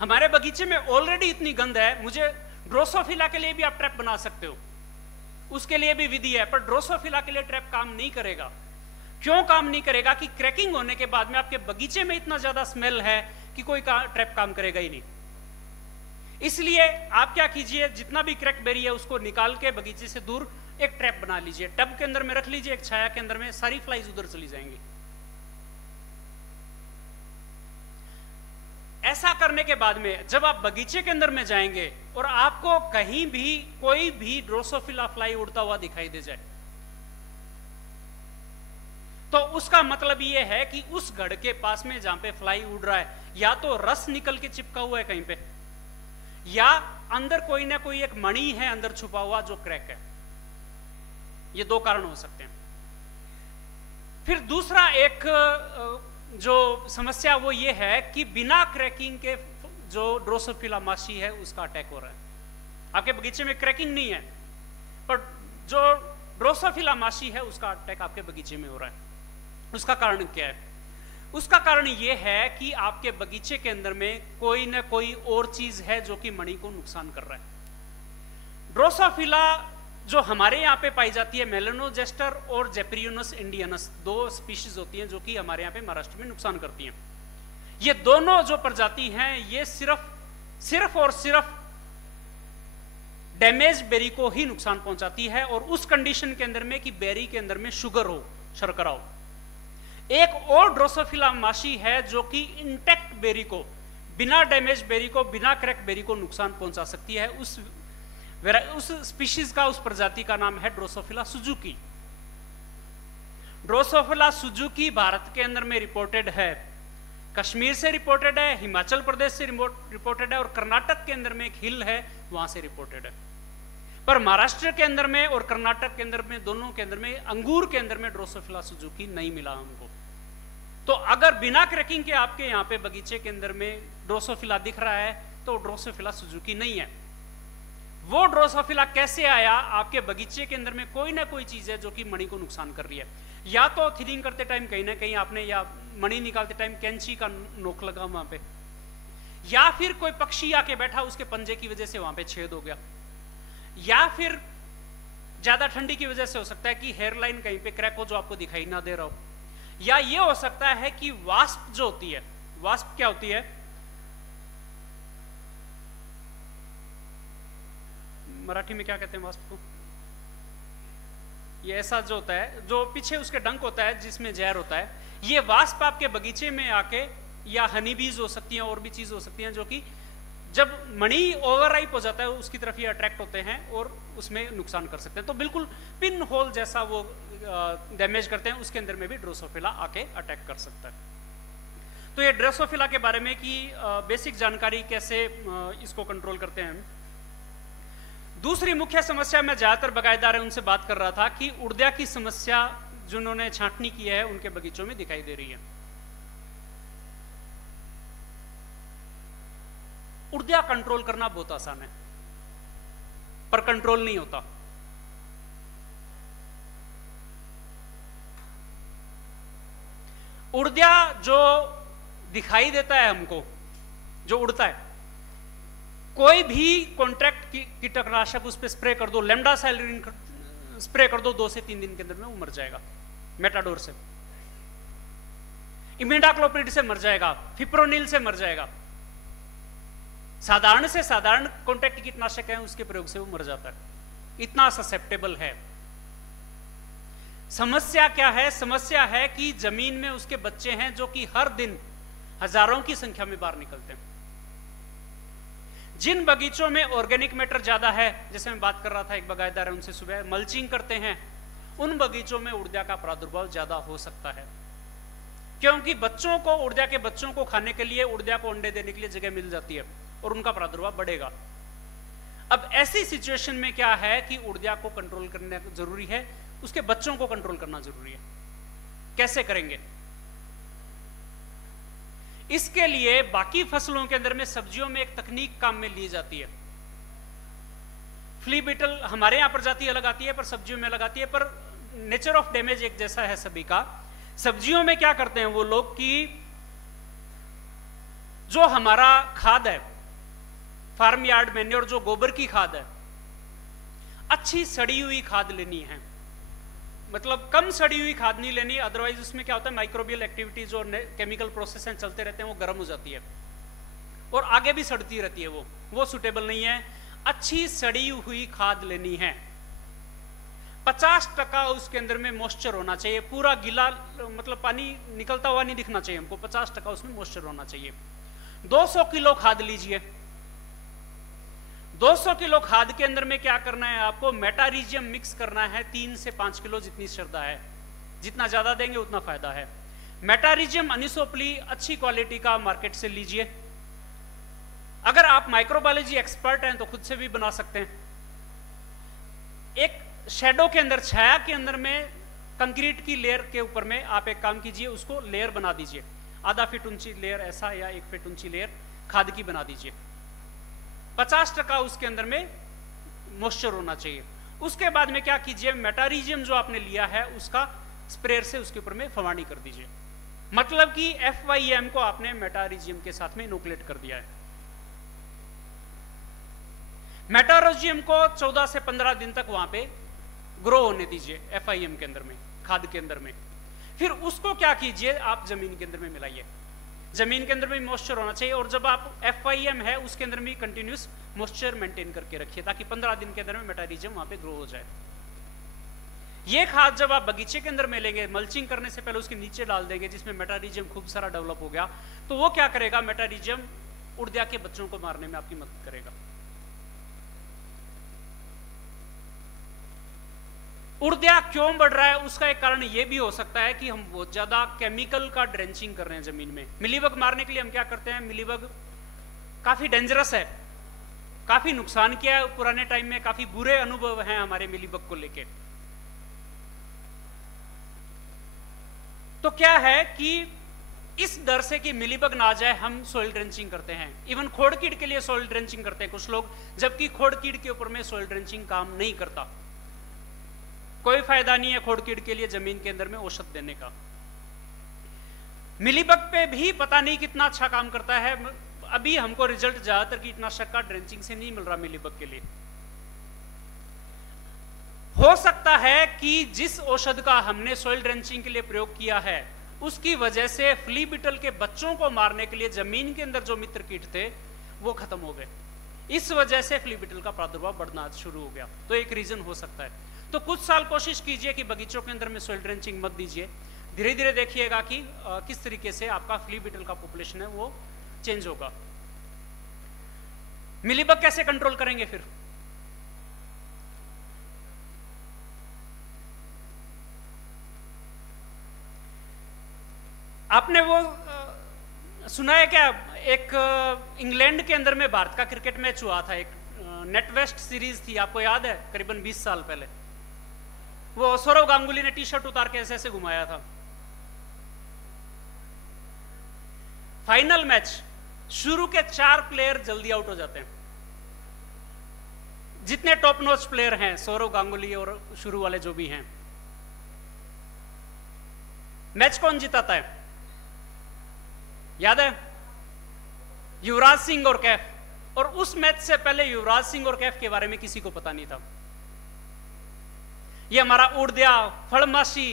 हमारे बगीचे में ऑलरेडी इतनी गंध है, मुझे ड्रोसोफिला के लिए भी आप ट्रैप बना सकते हो, उसके लिए भी विधि है, पर ड्रोसोफिला के लिए ट्रैप काम नहीं करेगा। क्यों काम नहीं करेगा कि क्रैकिंग होने के बाद में आपके बगीचे में इतना ज्यादा स्मेल है कि कोई ट्रैप काम करेगा ही नहीं। इसलिए आप क्या कीजिए, जितना भी क्रैकबेरी है उसको निकाल के बगीचे से दूर एक ट्रैप बना लीजिए, टब के अंदर में रख लीजिए, एक छाया के अंदर में, सारी फ्लाइज उधर चली जाएंगी। ऐसा करने के बाद में जब आप बगीचे के अंदर में जाएंगे और आपको कहीं भी कोई भी ड्रोसोफिला फ्लाई उड़ता हुआ दिखाई दे जाए, तो उसका मतलब यह है कि उस घड़ के पास में जहां पे फ्लाई उड़ रहा है, या तो रस निकल के चिपका हुआ है कहीं पे, या अंदर कोई ना कोई एक मणि है अंदर छुपा हुआ जो क्रैक है। ये दो कारण हो सकते हैं। फिर दूसरा एक जो समस्या वो ये है कि बिना क्रैकिंग के जो ड्रोसोफिला माशी है उसका अटैक हो रहा है। आपके बगीचे में क्रैकिंग नहीं है, पर जो ड्रोसोफिला माशी है उसका अटैक आपके बगीचे में हो रहा है। उसका कारण क्या है? उसका कारण यह है कि आपके बगीचे के अंदर में कोई ना कोई और चीज है जो कि मणि को नुकसान कर रहा है। ड्रोसोफिला जो हमारे यहाँ पे पाई जाती है, मेलेनोजेस्टर और जेपरियोनस इंडियनस, दो स्पीशीज होती हैं जो कि हमारे यहाँ पे महाराष्ट्र में नुकसान करती हैं। ये दोनों जो प्रजाति हैं ये सिर्फ और सिर्फ डैमेज बेरी को ही नुकसान पहुंचाती है, और उस कंडीशन के अंदर में कि बेरी के अंदर में शुगर हो, शर्करा हो। एक और ड्रोसोफिला माशी है जो कि इंटैक्ट बेरी को, बिना डैमेज बेरी को, बिना क्रैक बेरी को नुकसान पहुंचा सकती है। उस स्पीशीज का, उस प्रजाति का नाम है Drosophila Suzuki. Drosophila Suzuki Bharat के अंदर में रिपोर्टेड है, कश्मीर से रिपोर्टेड है, हिमाचल प्रदेश से रिपोर्टेड है, और कर्नाटक के अंदर में एक हिल है वहां से रिपोर्टेड है। पर महाराष्ट्र के अंदर में और कर्नाटक के अंदर में, दोनों के अंदर में, अंगूर के अंदर में ड्रोसोफिला सुजुकी नहीं मिला हमको। तो अगर बिना क्रैकिंग के आपके यहाँ पे बगीचे के अंदर में ड्रोसोफिला दिख रहा है तो ड्रोसोफिला सुजुकी नहीं है। वो ड्रोसोफिला कैसे आया? आपके बगीचे के अंदर में कोई ना कोई चीज है जो कि मणि को नुकसान कर रही है। या तो थिनिंग करते टाइम कहीं ना कहीं आपने, या मणि निकालते टाइम कैंची का नोक लगा वहां पे, या फिर कोई पक्षी आके बैठा उसके पंजे की वजह से वहां पे छेद हो गया, या फिर ज्यादा ठंडी की वजह से हो सकता है कि हेयरलाइन कहीं पे क्रैक हो जो आपको दिखाई ना दे रहा हो, या ये हो सकता है कि वास्प जो होती है, वास्प क्या होती है, मराठी में क्या कहते हैं वास्प को? ये ऐसा जो होता है, जो पीछे उसके डंक होता है जिसमें जहर होता है, ये वास्प आपके बगीचे में आके, या हनी बीज हो सकती हैं, और भी चीज हो सकती हैं जो कि जब मणि ओवरराइप हो जाता है उसकी तरफ ये अट्रैक्ट होते हैं और उसमें नुकसान कर सकते हैं। तो बिल्कुल पिन होल जैसा वो डैमेज करते हैं, उसके अंदर में भी ड्रोसोफिला आके अटैक कर सकता है। तो ये ड्रोसोफिला के बारे में कि बेसिक जानकारी कैसे इसको कंट्रोल करते हैं। दूसरी मुख्य समस्या, मैं ज्यादातर बागायतदार है उनसे बात कर रहा था कि उड़दिया की समस्या जिन्होंने छांटनी की है उनके बगीचों में दिखाई दे रही है। उड़दिया कंट्रोल करना बहुत आसान है, पर कंट्रोल नहीं होता। उड़दिया जो दिखाई देता है हमको, जो उड़ता है, कोई भी कॉन्ट्रैक्ट कीटनाशक उस पर स्प्रे कर दो, लेमडा साइलरिन स्प्रे कर दो, 2 से 3 दिन के अंदर में वो मर जाएगा। मेटाडोर से, इमिडाक्लोप्रिड से मर जाएगा, फिप्रोनिल से मर जाएगा। साधारण से साधारण कॉन्ट्रैक्ट कीटनाशक है उसके प्रयोग से वो मर जाता है, इतना ससेप्टेबल है। समस्या क्या है? समस्या है कि जमीन में उसके बच्चे हैं जो कि हर दिन हजारों की संख्या में बाहर निकलते हैं। जिन बगीचों में ऑर्गेनिक मैटर ज्यादा है, जैसे मैं बात कर रहा था एक बागायतदार है उनसे सुबह, मल्चिंग करते हैं, उन बगीचों में उड़दिया का प्रादुर्भाव ज्यादा हो सकता है, क्योंकि बच्चों को, उड़दिया के बच्चों को खाने के लिए, उड़दिया को अंडे देने के लिए जगह मिल जाती है और उनका प्रादुर्भाव बढ़ेगा। अब ऐसी सिचुएशन में क्या है कि उड़दिया को कंट्रोल करना जरूरी है, उसके बच्चों को कंट्रोल करना जरूरी है। कैसे करेंगे? इसके लिए बाकी फसलों के अंदर में, सब्जियों में एक तकनीक काम में ली जाती है। फ्ली बीटल हमारे यहां प्रजाति अलग आती है, पर सब्जियों में अलग आती है, पर नेचर ऑफ डैमेज एक जैसा है सभी का। सब्जियों में क्या करते हैं वो लोग कि जो हमारा खाद है, फार्म यार्ड मैन्योर, जो गोबर की खाद है, अच्छी सड़ी हुई खाद लेनी है। मतलब कम सड़ी हुई खाद नहीं लेनी, अदरवाइज उसमें क्या होता है, माइक्रोबियल एक्टिविटीज और केमिकल प्रोसेस चलते रहते हैं, वो गर्म हो जाती है और आगे भी सड़ती रहती है, वो सुटेबल नहीं है। अच्छी सड़ी हुई खाद लेनी है। 50% उसके अंदर में मॉइस्चर होना चाहिए, पूरा गीला मतलब पानी निकलता हुआ नहीं दिखना चाहिए हमको, 50% उसमें मॉइस्चर होना चाहिए। 200 किलो खाद लीजिए। 200 किलो खाद के अंदर में क्या करना है आपको? मेटारिजियम मिक्स करना है 3 से 5 किलो, जितनी श्रद्धा है, जितना ज्यादा देंगे उतना फायदा है। मेटारिजियम अनिसोप्ली अच्छी क्वालिटी का मार्केट से लीजिए। अगर आप माइक्रोबायोलॉजी एक्सपर्ट हैं तो खुद से भी बना सकते हैं। एक शेडो के अंदर, छाया के अंदर में, कंक्रीट की लेयर के ऊपर में आप एक काम कीजिए, उसको लेयर बना दीजिए, आधा फीट ऊंची लेयर ऐसा या 1 फीट ऊंची लेयर खाद की बना दीजिए। 50% उसके अंदर में मॉइस्चर होना चाहिए। उसके बाद में क्या कीजिए, मेटारिजियम जो आपने लिया है उसका स्प्रेयर से उसके ऊपर में फवारनी कर दीजिए। मतलब कि FYM को आपने मेटारिजियम के साथ में इनोकुलेट कर दिया है। मेटारिजियम को 14 से 15 दिन तक वहां पे ग्रो होने दीजिए FIM के अंदर में, खाद के अंदर में। फिर उसको क्या कीजिए, आप जमीन के अंदर में मिलाइए। जमीन के अंदर में मॉइस्चर होना चाहिए, और जब आप FIM है उसके अंदर में कंटिन्यूस मॉइस्चर मेंटेन करके रखिए, ताकि 15 दिन के अंदर में मेटारिजियम वहां पे ग्रो हो जाए। ये खाद जब आप बगीचे के अंदर में लेंगे, मल्चिंग करने से पहले उसके नीचे डाल देंगे, जिसमें मेटारिजियम खूब सारा डेवलप हो गया, तो वो क्या करेगा, मेटारिजियम उड़दिया के बच्चों को मारने में आपकी मदद करेगा। उड़दिया क्यों बढ़ रहा है, उसका एक कारण ये भी हो सकता है कि हम बहुत ज्यादा केमिकल का ड्रेंचिंग कर रहे हैं जमीन में। मिलीबग मारने के लिए हम क्या करते हैं, मिलीबग काफी डेंजरस है, काफी नुकसान किया है पुराने टाइम में, काफी बुरे अनुभव हैं हमारे मिलीबग को लेके। तो क्या है कि इस डर से कि मिलीबग ना आ जाए, हम सॉइल ड्रेंचिंग करते हैं। इवन खोड़ कीड़ के लिए सॉइल ड्रेंचिंग करते हैं कुछ लोग, जबकि खोड़ कीड़ के ऊपर में सॉइल ड्रेंचिंग काम नहीं करता। कोई फायदा नहीं है खोड़ कीड़ के लिए जमीन के अंदर में औषध देने का। मिलीबग पे भी पता नहीं कितना अच्छा काम करता है। अभी हमको रिजल्ट ज्यादातर कीटनाशक का ड्रेंचिंग से नहीं मिल रहा मिलीबग के लिए। हो सकता है कि जिस औषध का हमने सॉइल ड्रेंचिंग के लिए प्रयोग किया है, उसकी वजह से फ्ली बीटल के बच्चों को मारने के लिए जमीन के अंदर जो मित्र कीट थे वो खत्म हो गए। इस वजह से फ्ली बीटल का प्रादुर्भाव बढ़ना शुरू हो गया। तो एक रीजन हो सकता है। तो कुछ साल कोशिश कीजिए कि बगीचों के अंदर में सॉइल ड्रेंचिंग मत दीजिए। धीरे धीरे देखिएगा कि किस तरीके से आपका फ्ली बीटल का पॉपुलेशन है वो चेंज होगा। मिलीबग कैसे कंट्रोल करेंगे फिर? आपने वो सुना है क्या, एक इंग्लैंड के अंदर में भारत का क्रिकेट मैच हुआ था, एक नेट वेस्ट सीरीज थी, आपको याद है? करीबन 20 साल पहले वो सौरव गांगुली ने टी शर्ट उतार के ऐसे ऐसे घुमाया था। फाइनल मैच, शुरू के 4 प्लेयर जल्दी आउट हो जाते हैं। जितने टॉप नॉच प्लेयर हैं, सौरव गांगुली और शुरू वाले जो भी हैं, मैच कौन जिताता है? याद है? युवराज सिंह और कैफ। और उस मैच से पहले युवराज सिंह और कैफ के बारे में किसी को पता नहीं था। ये हमारा उड़दिया, फड़माशी,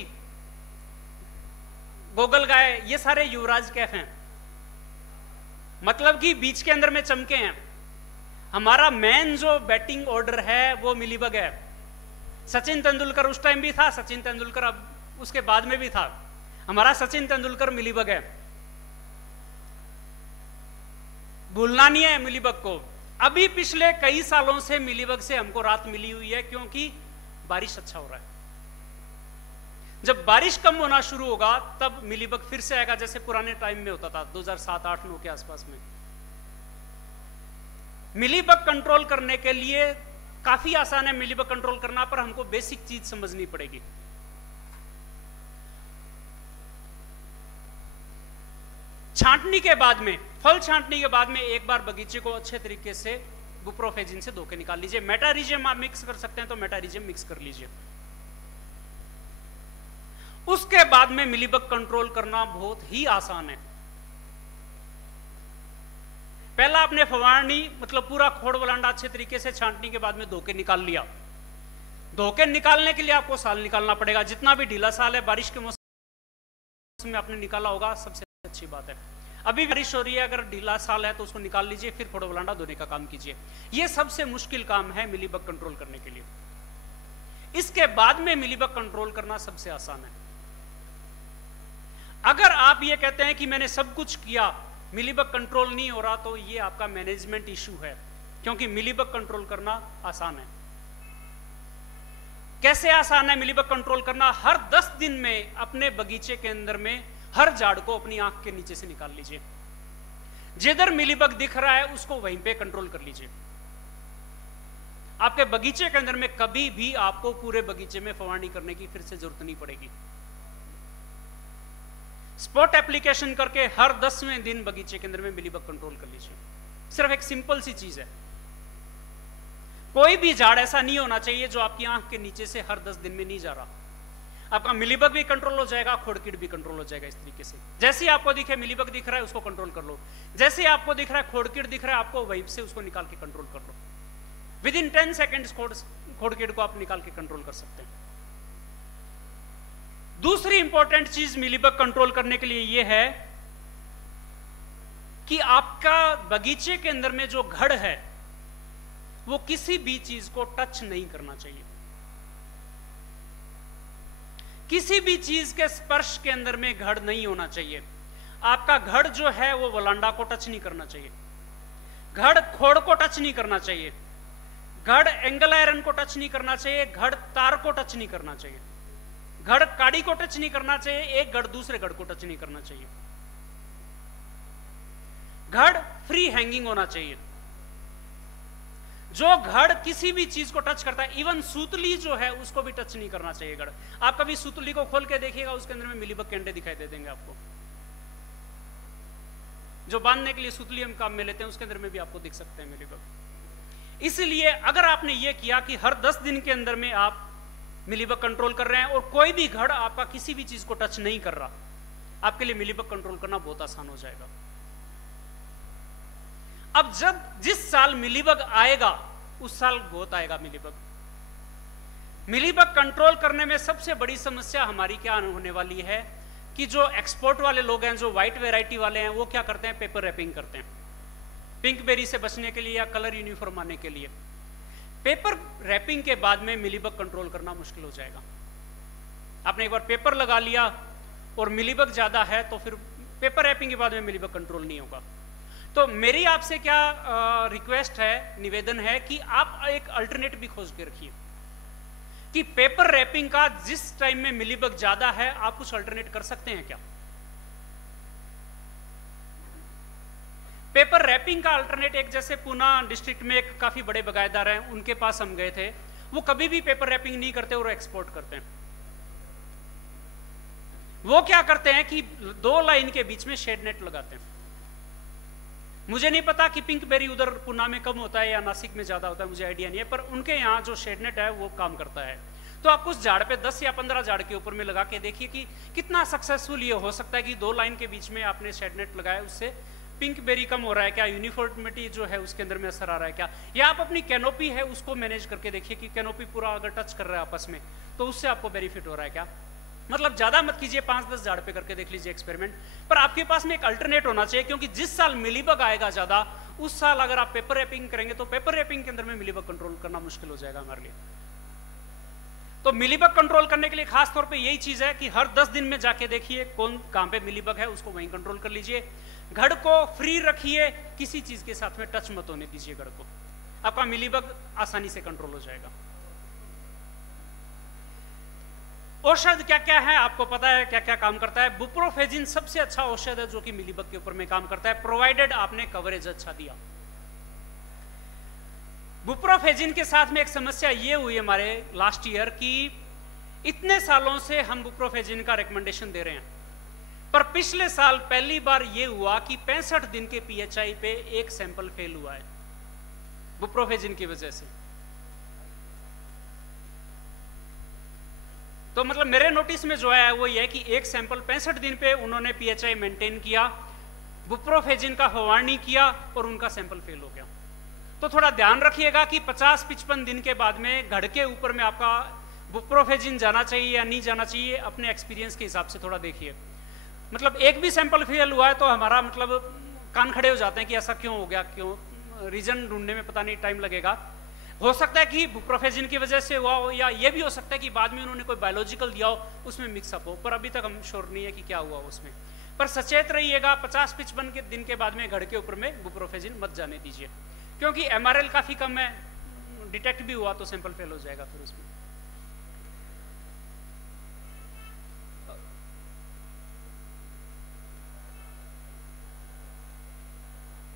गोगल गाय, ये सारे युवराज कैफ हैं, मतलब कि बीच के अंदर में चमके हैं। हमारा मेन जो बैटिंग ऑर्डर है वो मिलीबग है। सचिन तेंदुलकर उस टाइम भी था, सचिन तेंदुलकर अब उसके बाद में भी था। हमारा सचिन तेंदुलकर मिलीबग है, भूलना नहीं है मिलीबग को। अभी पिछले कई सालों से मिलीबग से हमको राहत मिली हुई है, क्योंकि बारिश अच्छा हो रहा है। जब बारिश कम होना शुरू होगा तब मिलीबग फिर से आएगा, जैसे पुराने टाइम में होता था 2007-8-9 के आसपास में। मिलीबग कंट्रोल करने के लिए काफी आसान है मिलीबग कंट्रोल करना, पर हमको बेसिक चीज समझनी पड़ेगी। छांटनी के बाद में, फल छांटनी के बाद में एक बार बगीचे को अच्छे तरीके से बुप्रोफेजिन से धो के निकाल लीजिए। मेटारिजियम आप मिक्स कर सकते हैं तो मेटारिजियम मिक्स कर लीजिए। उसके बाद में मिलीबग कंट्रोल करना बहुत ही आसान है। पहला आपने फवारनी मतलब पूरा खोड़ वलांडा अच्छे तरीके से छांटनी के बाद में धो के निकाल लिया। धो के निकालने के लिए आपको साल निकालना पड़ेगा। जितना भी ढीला साल है, बारिश के मौसम में आपने निकाला होगा, सबसे अच्छी बात है। अभी बारिश हो रही है, अगर ढीला साल है तो उसको निकाल लीजिए, फिर खोड़ वलांडा धोने का काम कीजिए। यह सबसे मुश्किल काम है मिलीबग कंट्रोल करने के लिए। इसके बाद में मिलीबग कंट्रोल करना सबसे आसान है। अगर आप ये कहते हैं कि मैंने सब कुछ किया, मिलीबग कंट्रोल नहीं हो रहा, तो ये आपका मैनेजमेंट इशू है, क्योंकि मिलीबग कंट्रोल करना आसान है। कैसे आसान है मिलीबग कंट्रोल करना? हर 10 दिन में अपने बगीचे के अंदर में हर झाड़ को अपनी आंख के नीचे से निकाल लीजिए। जिधर मिलीबग दिख रहा है उसको वहीं पे कंट्रोल कर लीजिए। आपके बगीचे के अंदर में कभी भी आपको पूरे बगीचे में फवारनी करने की फिर से जरूरत नहीं पड़ेगी। स्पॉट एप्लीकेशन करके हर 10वें दिन बगीचे के अंदर में मिलीबग कंट्रोल कर लीजिए। सिर्फ एक सिंपल सी चीज है। कोई भी झाड़ ऐसा नहीं होना चाहिए जो आपकी आंख के नीचे से हर 10 दिन में नहीं जा रहा। आपका मिलीबग भी कंट्रोल हो जाएगा, खोड़कीड़ भी कंट्रोल हो जाएगा। इस तरीके से जैसे ही आपको दिखे मिलीबग दिख रहा है उसको कंट्रोल कर लो, जैसे ही आपको दिख रहा है खोड़कीड़ दिख रहा है आपको वहीं से उसको निकाल के कंट्रोल कर लो। विद इन 10 सेकेंड्स खोड़कीड़ को आप निकाल के कंट्रोल कर सकते हैं। दूसरी इंपॉर्टेंट चीज मिलीबग कंट्रोल करने के लिए यह है कि आपका बगीचे के अंदर में जो घड़ है वो किसी भी चीज को टच नहीं करना चाहिए। किसी भी चीज के स्पर्श के अंदर में घड़ नहीं होना चाहिए। आपका घड़ जो है वो वलांडा को टच नहीं करना चाहिए, घड़ खोड़ को टच नहीं करना चाहिए, घड़ एंगल आयरन को टच नहीं करना चाहिए, घड़ तार को टच नहीं करना चाहिए, घड़ काड़ी को टच नहीं करना चाहिए, एक घड़ दूसरे घड़ को टच नहीं करना चाहिए। घड़ फ्री हैंगिंग होना चाहिए। जो घड़ किसी भी चीज को टच करता है, इवन सूतली जो है उसको भी टच नहीं करना चाहिए घड़। आप कभी सूतली को खोल के देखिएगा, उसके अंदर में मिलीबग केंडे दिखाई दे देंगे आपको। जो बांधने के लिए सूतली हम काम में लेते हैं उसके अंदर में भी आपको दिख सकते हैं मिलीबग। इसलिए अगर आपने ये किया कि हर 10 दिन के अंदर में आप मिलीबग कंट्रोल कर रहे हैं और कोई भी घड़ आपका किसी भी चीज को टच नहीं कर रहा, आपके लिए मिलीबग कंट्रोल करना बहुत आसान हो जाएगा। अब जिस साल मिलीबग आएगा उस साल बहुत आएगा मिलीबग। मिलीबग कंट्रोल करने में सबसे बड़ी समस्या हमारी क्या होने वाली है कि जो एक्सपोर्ट वाले लोग हैं, जो व्हाइट वैरायटी वाले हैं, वो क्या करते हैं? पेपर रैपिंग करते हैं, पिंक बेरी से बचने के लिए या कलर यूनिफॉर्म आने के लिए। पेपर रैपिंग के बाद में मिलीबग कंट्रोल करना मुश्किल हो जाएगा। आपने एक बार पेपर लगा लिया और मिलीबग ज्यादा है तो फिर पेपर रैपिंग के बाद में मिलीबग कंट्रोल नहीं होगा। तो मेरी आपसे क्या रिक्वेस्ट है, निवेदन है कि आप एक अल्टरनेट भी खोज के रखिए कि पेपर रैपिंग का जिस टाइम में मिलीबग ज्यादा है, आप कुछ अल्टरनेट कर सकते हैं क्या? पेपर रैपिंग का अल्टरनेट एक, जैसे पूना डिस्ट्रिक्ट में एक काफी बड़े बगायतदार हैं, उनके पास हम गए थे, वो कभी भी पेपर रैपिंग नहीं करते और एक्सपोर्ट करते हैं। वो क्या करते हैं कि 2 लाइन के बीच में शेड नेट लगाते हैं। मुझे नहीं पता कि पिंकबेरी उधर पूना में कम होता है या नासिक में ज्यादा होता है, मुझे आइडिया नहीं है, पर उनके यहाँ जो शेड नेट है वो काम करता है। तो आप उस झाड़ पे 10 या 15 झाड़ के ऊपर में लगा के देखिए कि कितना सक्सेसफुल ये हो सकता है कि 2 लाइन के बीच में आपने शेड नेट लगाया, उससे पिंकबेरी कम हो रहा है क्या, यूनिफॉर्मिटी जो है उसके अंदर में असर आ रहा है क्या, या आप अपनी कैनोपी है उसको मैनेज करके देखिए कि कैनोपी पूरा अगर टच कर रहा है आपस में तो उससे आपको बेनिफिट हो रहा है क्या। मतलब ज्यादा मत कीजिए, 5-10 झाड़ पे करके देख लीजिए एक्सपेरिमेंट, पर आपके पास में एक अल्टरनेट होना चाहिए, क्योंकि जिस साल मिलीबग आएगा ज्यादा, उस साल अगर आप पेपर रैपिंग करेंगे तो पेपर रैपिंग के अंदर में मिलीबग कंट्रोल करना मुश्किल हो जाएगा हमारे लिए। तो मिलीबग कंट्रोल करने के लिए खास तौर पे यही चीज है कि हर 10 दिन में जाके देखिए कौन कहां पे मिलीबग है, उसको वहीं कंट्रोल कर लीजिए। घड़ को फ्री रखिए, किसी चीज के साथ में टच मत होने दीजिए घड़ को, आपका मिलीबग आसानी से कंट्रोल हो जाएगा। औषध क्या क्या है आपको पता है, क्या क्या काम करता है। बुप्रोफेजिन सबसे अच्छा औषध है जो कि मिलीबग के ऊपर में काम करता है, प्रोवाइडेड आपने कवरेज अच्छा दिया। बुप्रोफेजिन के साथ में एक समस्या ये हुई हमारे लास्ट ईयर की, इतने सालों से हम बुप्रोफेजिन का रिकमेंडेशन दे रहे हैं, पर पिछले साल पहली बार ये हुआ कि 65 दिन के पीएचआई पे एक सैंपल फेल हुआ है बुप्रोफेजिन की वजह से। तो मतलब मेरे नोटिस में जो है वो ये है कि एक सैंपल 65 दिन पे उन्होंने पीएचआई मेंटेन किया, बुप्रोफेजिन का फवारनी किया और उनका सैंपल फेल हो गया। तो थोड़ा ध्यान रखिएगा कि 50-55 दिन के बाद में घड़ के ऊपर में आपका बुप्रोफेजिन जाना चाहिए या नहीं जाना चाहिए, अपने एक्सपीरियंस के हिसाब से थोड़ा देखिए। मतलब एक भी सैंपल फेल हुआ है तो हमारा मतलब कान खड़े हो जाते हैं कि ऐसा क्यों हो गया, क्यों, रीजन ढूंढने में पता नहीं टाइम लगेगा। हो सकता है कि बुप्रोफेजिन की वजह से हुआ हो, या ये भी हो सकता है कि बाद में उन्होंने कोई बायोलॉजिकल दिया हो, उसमें मिक्सअप हो, पर अभी तक हम श्योर नहीं है कि क्या हुआ उसमें। पर सचेत रहिएगा, 50-55 दिन के बाद में घड़ के ऊपर में बुप्रोफेजिन मत जाने दीजिए, क्योंकि एमआरएल काफी कम है, डिटेक्ट भी हुआ तो सैंपल फेल हो जाएगा फिर उसमें।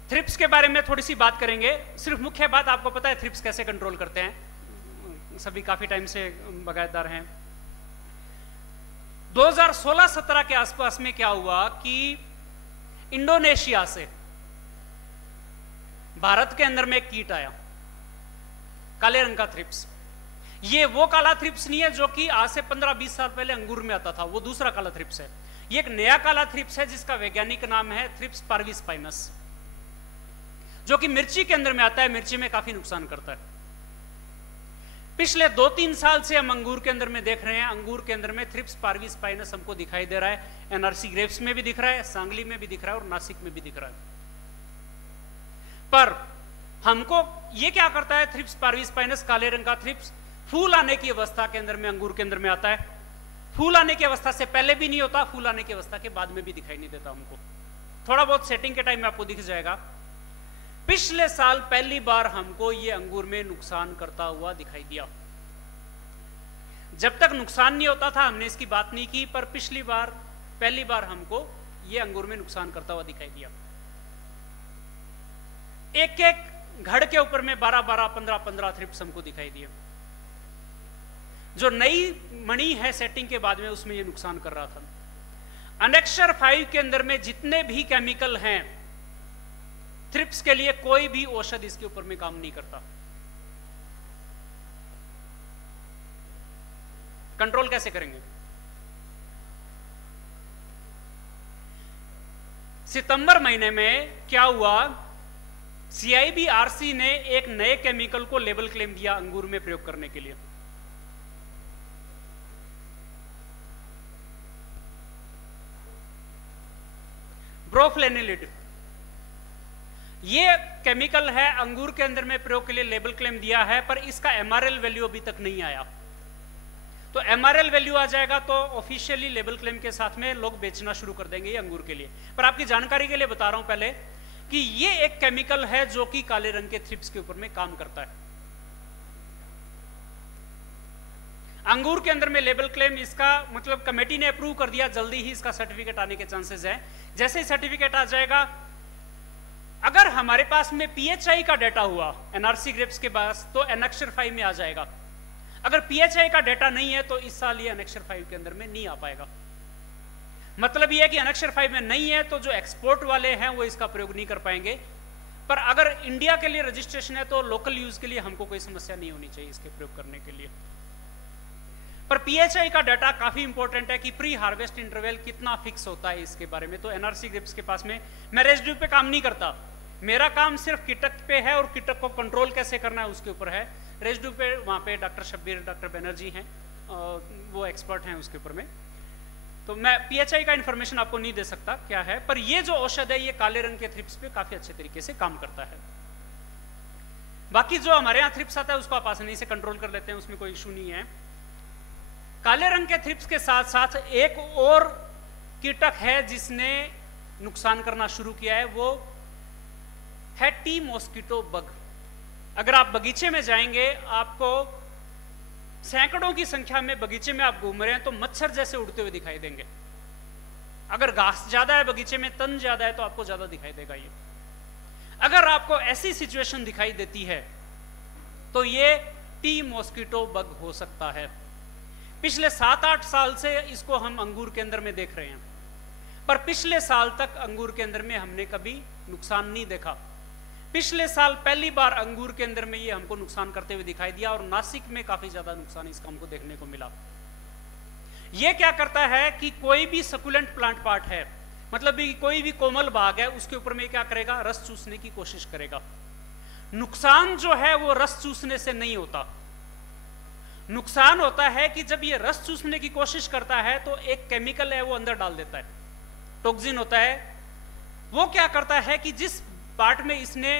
थ्रिप्स के बारे में थोड़ी सी बात करेंगे। सिर्फ मुख्य बात आपको पता है थ्रिप्स कैसे कंट्रोल करते हैं, सभी काफी टाइम से बागायतदार हैं। 2016-17 के आसपास में क्या हुआ कि इंडोनेशिया से भारत के अंदर में एक कीट आया, काले रंग का थ्रिप्स। ये वो काला थ्रिप्स नहीं है जो कि आज से 15-20 साल पहले अंगूर में आता था, वो दूसरा काला थ्रिप्स है। ये एक नया काला थ्रिप्स है जिसका वैज्ञानिक नाम है थ्रिप्स पार्विस्पाइनस, जो कि मिर्ची के अंदर में आता है, मिर्ची में काफी नुकसान करता है। पिछले 2-3 साल से हम अंगूर के अंदर में देख रहे हैं, अंगूर के अंदर में थ्रिप्स पार्विस्पाइनस हमको दिखाई दे रहा है। एनआरसी ग्रेप्स में भी दिख रहा है, सांगली में भी दिख रहा है और नासिक में भी दिख रहा है। पर हमको ये क्या करता है, थ्रिप्स पार्विस्पाइनस काले रंग का थ्रिप्स फूल आने की अवस्था के अंदर में अंगूर के अंदर में आता है। फूल आने की अवस्था से पहले भी नहीं होता, फूल आने की अवस्था के बाद में भी दिखाई नहीं देता हमको, थोड़ा बहुत सेटिंग के टाइम में आपको दिख जाएगा। पिछले साल पहली बार हमको ये अंगूर में नुकसान करता हुआ दिखाई दिया। जब तक नुकसान नहीं होता था हमने इसकी बात नहीं की, पर पहली बार हमको ये अंगूर में नुकसान करता हुआ दिखाई दिया। एक एक घड़ के ऊपर में 12-12, 15-15 थ्रिप्स हमको दिखाई दिए। जो नई मणि है सेटिंग के बाद में उसमें ये नुकसान कर रहा था। अनेक्सर 5 के अंदर में जितने भी केमिकल हैं थ्रिप्स के लिए, कोई भी औषध इसके ऊपर में काम नहीं करता। कंट्रोल कैसे करेंगे? सितंबर महीने में क्या हुआ, CIB-RC ने एक नए केमिकल को लेबल क्लेम दिया अंगूर में प्रयोग करने के लिए। ब्रोफ्लेनिलिड, ये केमिकल है, अंगूर के अंदर में प्रयोग के लिए लेबल क्लेम दिया है, पर इसका MRL वैल्यू अभी तक नहीं आया। तो MRL वैल्यू आ जाएगा तो ऑफिशियली लेबल क्लेम के साथ में लोग बेचना शुरू कर देंगे ये अंगूर के लिए। पर आपकी जानकारी के लिए बता रहा हूं पहले कि ये एक केमिकल है जो कि काले रंग के थ्रिप्स के ऊपर में काम करता है। अंगूर के अंदर में लेबल क्लेम, इसका मतलब कमेटी ने अप्रूव कर दिया, जल्दी ही इसका सर्टिफिकेट आने के चांसेस हैं। जैसे ही सर्टिफिकेट आ जाएगा, अगर हमारे पास में पीएचआई का डाटा हुआ एनआरसी ग्रेप्स के पास, तो एनेक्सर 5 में आ जाएगा। अगर पीएचआई का डाटा नहीं है तो इस साल ये एनेक्सर 5 के अंदर में नहीं आ पाएगा। मतलब ये है कि एनेक्सर 5 में नहीं है तो जो एक्सपोर्ट वाले हैं वो इसका प्रयोग नहीं कर पाएंगे। पर अगर इंडिया के लिए रजिस्ट्रेशन है तो लोकल यूज के लिए हमको कोई समस्या नहीं होनी चाहिए इसके प्रयोग करने के लिए। पर पीएचआई का डाटा काफी इंपॉर्टेंट है कि प्री हार्वेस्ट इंटरवल कितना फिक्स होता है इसके बारे में। तो एनआरसी ग्रेप्स के पास में मैं रेजिड्यू पे काम नहीं करता, मेरा काम सिर्फ कीटक पे है और कीटक को कंट्रोल कैसे करना है उसके ऊपर है। रेजिड्यू पे वहाँ पे डॉक्टर शब्बीर, डॉक्टर बनर्जी हैं, वो एक्सपर्ट हैं उसके ऊपर में। तो मैं पीएचआई का इंफॉर्मेशन आपको नहीं दे सकता क्या है, पर ये जो औषध है ये काले रंग के थ्रिप्स पे काफी अच्छे तरीके से काम करता है। बाकी जो हमारे यहाँ थ्रिप्स आता है उसको आप आसानी से कंट्रोल कर लेते हैं, उसमें कोई इशू नहीं है। काले रंग के थ्रिप्स के साथ साथ एक और कीटक है जिसने नुकसान करना शुरू किया है, वो है टी मॉस्किटो बग। अगर आप बगीचे में जाएंगे, आपको सैकड़ों की संख्या में बगीचे में आप घूम रहे हैं तो मच्छर जैसे उड़ते हुए दिखाई देंगे। अगर घास ज्यादा है बगीचे में, तन ज्यादा है, तो आपको ज्यादा दिखाई देगा ये। अगर आपको ऐसी सिचुएशन दिखाई देती है तो ये टी मॉस्किटो बग हो सकता है। पिछले 7-8 साल से इसको हम अंगूर के अंदर में देख रहे हैं, पर पिछले साल तक अंगूर के अंदर में हमने कभी नुकसान नहीं देखा। पिछले साल पहली बार अंगूर के अंदर में ये हमको नुकसान करते हुए दिखाई दिया, और नासिक में काफी ज्यादा नुकसान इसका हमको देखने को मिला। ये क्या करता है कि कोई भी सकुलेंट प्लांट पार्ट है, मतलब कोई भी कोमल भाग है, उसके ऊपर में क्या करेगा, रस चूसने की कोशिश करेगा। नुकसान जो है वो रस चूसने से नहीं होता, नुकसान होता है कि जब ये रस चूसने की कोशिश करता है तो एक केमिकल है वो अंदर डाल देता है, टॉक्सिन होता है। वो क्या करता है कि जिस पार्ट में इसने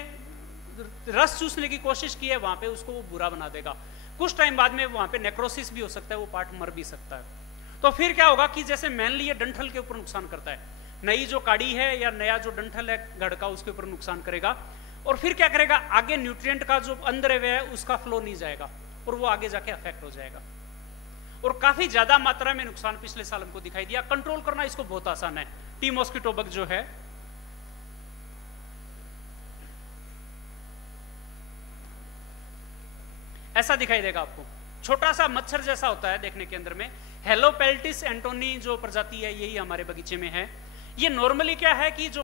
रस चूसने की कोशिश की है वहां पे उसको वो बुरा बना देगा। कुछ टाइम बाद में वहां पे नेक्रोसिस भी हो सकता है, वो पार्ट मर भी सकता है। तो फिर क्या होगा कि जैसे मेनली ये डंठल के ऊपर नुकसान करता है, नई जो काड़ी है या नया जो डंठल है घड़ का, उसके ऊपर नुकसान करेगा। और फिर क्या करेगा, आगे न्यूट्रिएंट का जो अंदर है उसका फ्लो नहीं जाएगा और वो आगे जाके अफेक्ट हो जाएगा। और काफी ज्यादा मात्रा में नुकसान पिछले साल हमको दिखाई दिया। कंट्रोल करना इसको बहुत आसान है। टी मॉस्किटो बग जो है, ऐसा दिखाई देगा आपको, छोटा सा मच्छर जैसा होता है देखने के अंदर में। हेलोपेल्टिस एंटोनी जो प्रजाति है यही हमारे बगीचे में है। ये नॉर्मली क्या है कि जो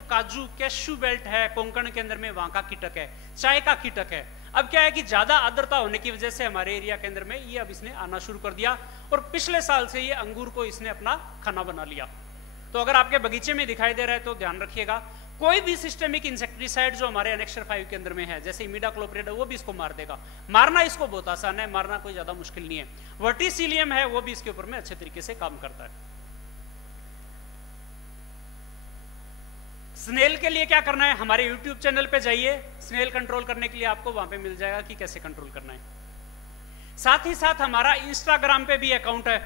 काजू कैशू बेल्ट है कोंकण के अंदर में, वहां का कीटक है, चाय का कीटक है। अब क्या है कि ज्यादा आर्द्रता होने की वजह से हमारे एरिया के अंदर में ये अब इसने आना शुरू कर दिया, और पिछले साल से ये अंगूर को इसने अपना खाना बना लिया। तो अगर आपके बगीचे में दिखाई दे रहा है तो ध्यान रखिएगा, कोई भी सिस्टेमिक इंसेक्टिसाइड जो हमारे एनेक्सर 5 के अंदर में है, जैसे इमिडाक्लोप्रिड है, वो भी इसको मार देगा। मारना इसको बहुत आसान है, मारना कोई ज्यादा मुश्किल नहीं है। वर्टिसिलियम है वो भी इसके ऊपर में अच्छे तरीके से काम करता है। स्नेल के लिए क्या करना है, हमारे यूट्यूब चैनल पे जाइए, स्नेल कंट्रोल करने के लिए आपको वहां पे मिल जाएगा कि कैसे कंट्रोल करना है। साथ ही साथ हमारा इंस्टाग्राम पे भी अकाउंट है,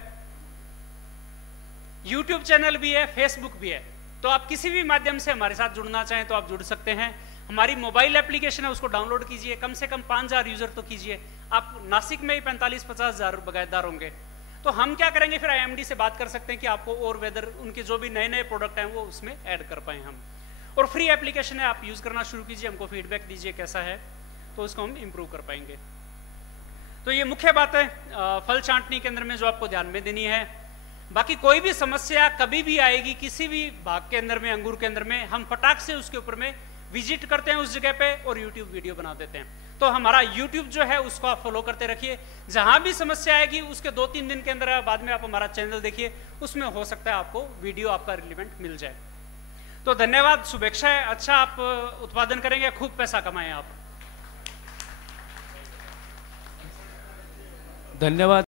यूट्यूब चैनल भी है, फेसबुक भी है। तो आप किसी भी माध्यम से हमारे साथ जुड़ना चाहें तो आप जुड़ सकते हैं। हमारी मोबाइल एप्लीकेशन है, उसको डाउनलोड कीजिए, कम से कम 5000 यूजर तो कीजिए। आप नासिक में ही 45-50 हजार बागायतदार होंगे, तो हम क्या करेंगे, फिर आईएमडी से बात कर सकते हैं कि आपको और वेदर उनके जो भी नए नए प्रोडक्ट हैं वो उसमें ऐड कर पाए हम। और फ्री एप्लीकेशन है, आप यूज करना शुरू कीजिए, हमको फीडबैक दीजिए कैसा है, तो उसको हम इम्प्रूव कर पाएंगे। तो ये मुख्य बात है फल छांटनी के अंदर में जो आपको ध्यान में देनी है। बाकी कोई भी समस्या कभी भी आएगी किसी भी भाग के अंदर में, अंगूर के अंदर में, हम फटाक से उसके ऊपर में विजिट करते हैं उस जगह पे और यूट्यूब वीडियो बना देते हैं। तो हमारा यूट्यूब जो है उसको आप फॉलो करते रखिए, जहां भी समस्या आएगी उसके 2-3 दिन के अंदर बाद में आप हमारा चैनल देखिए, उसमें हो सकता है आपको वीडियो आपका रिलेवेंट मिल जाए। तो धन्यवाद, शुभेच्छा है, अच्छा आप उत्पादन करेंगे, खूब पैसा कमाएं आप। धन्यवाद।